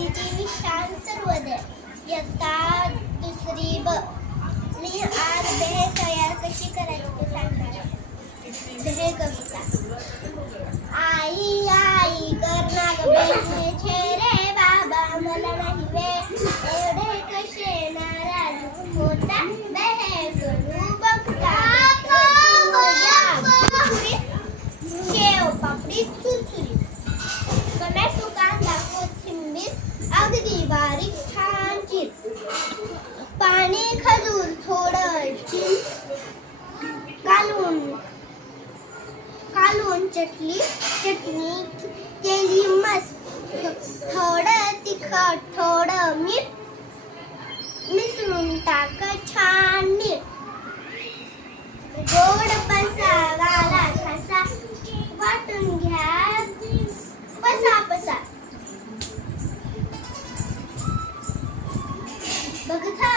अदिती विशाल सर्वोदय इयत्ता दुसरी ब. मी आज भेळ तयार कशी करायची ते सांगणार आहे. भेळ कविता. आई आई करना ग भेळ रे बाबा मला नाही वेळ एवढे कसे नाराज होता भेळ करू बघता शेव पापडी चुरचुरी टोमॅटो कांदा कोथिंबीर अगदी बारीक छान चीर पाणी खजूर थोडं चिंच कालून चटणी केली मस्त थोडं तिखट थोडं मीठ मिसळून टाक छान नीट गोड पसावाला ठसा वाटून घ्या पसा बघता